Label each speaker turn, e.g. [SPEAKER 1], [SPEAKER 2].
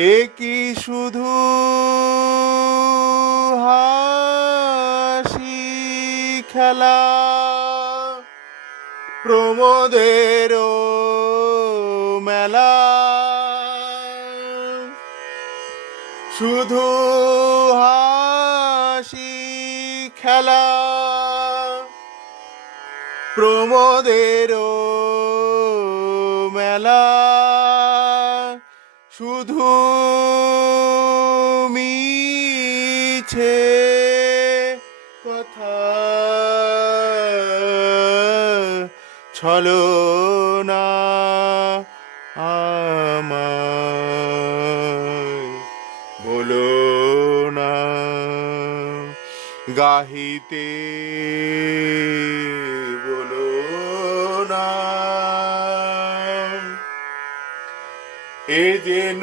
[SPEAKER 1] এ কি শুধু হাসি খেলা? প্রমোদের মেলা। শুধু হাসি খেলা। প্রমোদের মেলা। শুধু মিছে কথা। ছলো না আমায় বলো না গাহিতে। e de